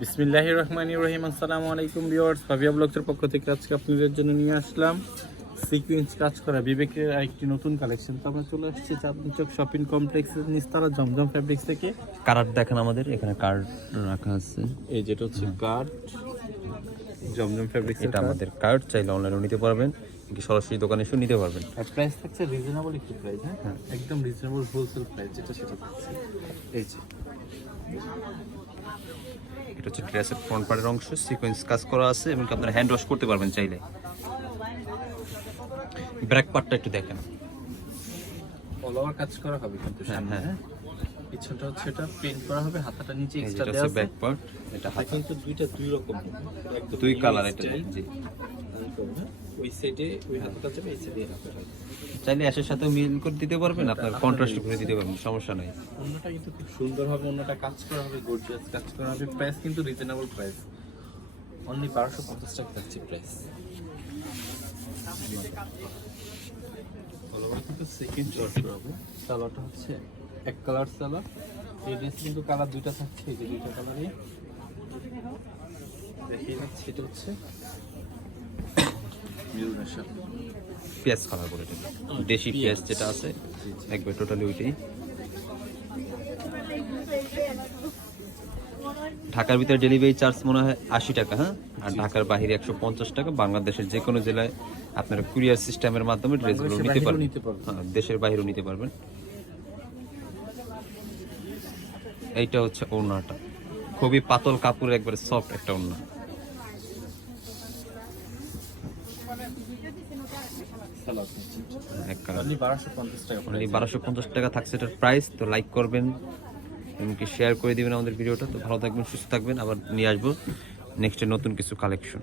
বিসমিল্লাহির রহমানির রহিম। আসসালামু আলাইকুম ভিউয়ার্স, ফাবিয়া ব্লগসের পক্ষ থেকে আজকে আপনাদের জন্য নিয়ে আসলাম সিকোয়েন্স কাজ করা বিবেকের আরেকটি নতুন কালেকশন। তো আমরা চলে আসছি চাঁদনী চক শপিং কমপ্লেক্সের নিস্তালা জমজম ফ্যাব্রিক্স থেকে। কার্ড দেখেন, আমাদের এখানে কার্ড রাখা আছে। এই যেটা হচ্ছে কার্ড জমজম ফ্যাব্রিক্স, এটা আমাদের কার্ড, চাইলে অনলাইনেও নিতে পারবেন, কি সরাসরি দোকানে এসেও নিতে পারবেন। আর প্রাইস থাকছে রিজনেবল একটু প্রাইস, হ্যাঁ একদম রিজনেবল হোলসেল প্রাইস যেটা সেটা থাকছে। এই যে এটা হচ্ছে ড্রেসের ফ্রন্ট পার্টের অংশ, সিকোয়েন্স কাজ করা আছে এবং আপনারা হ্যান্ড ওয়াশ করতে পারবেন চাইলে। ব্যাক পার্টটা একটু দেখেন, অল ওভার কাজ করা হবে কিন্তু সামনে, হ্যাঁ। হ্যাঁ পিছনটা হচ্ছে এটা প্রিন্ট করা হবে, হাতাটা নিচে এই এক্সট্রা যেটা দেওয়া হচ্ছে আছে। ব্যাক পার্ট, এটা হাতা কিন্তু দুই রকম হবে, একদম দুই কালার, এটা স্টাইল। জি। ওই সাইডে ওই হাতাটা যাবে, এই সাইডে হাতাটা। চাইলে অ্যাশের সাথে মিল করে দিতে পারবেন, আপনার কন্ট্রাস্ট করে দিতে পারবেন, সমস্যা নাই। অন্যটা কিন্তু খুব সুন্দর হবে, অন্যটা কাজ করা হবে, গর্জিয়াস কাজ করা হবে। প্রাইস কিন্তু রিজনেবল প্রাইস, অনলি 1250 টাকা থাকছে প্রাইস। অলওভার কিন্তু সেকেন্ড শর্ট হবে। সালোয়ারটা হচ্ছে এক কালার সালোয়ার। এই ড্রেস কিন্তু কালার দুইটা থাকছে, এই যে দুইটা কালারই দেখিয়ে যাচ্ছে। এটা হচ্ছে মিউনেশন পেঁয়াজ কালার করে দেবেন, দেশি পেঁয়াজ যেটা আছে একবার টোটালি ওইটাই। ঢাকার ভিতরে ডেলিভারি চার্জ মনে হয় 80 টাকা, হ্যাঁ, আর ঢাকার বাইরে 150 টাকা। বাংলাদেশের যে কোনো জেলায় আপনারা কুরিয়ার সিস্টেমের মাধ্যমে ড্রেসগুলো নিতে পারবেন, হ্যাঁ, দেশের বাইরেও নিতে পারবেন। এইটা হচ্ছে ওড়নাটা, খুবই পাতল কাপড়ের, একবারে সফট একটা ওড়না। এক কালার, অনলি 1250 টাকা। অনলি 1250 টাকা থাকছে এটার প্রাইস। তো লাইক করবেন, এমনকি শেয়ার করে দিবেন আমাদের ভিডিওটা। তো ভালো থাকবেন, সুস্থ থাকবেন, আবার নিয়ে আসবো নেক্সটে নতুন কিছু কালেকশন।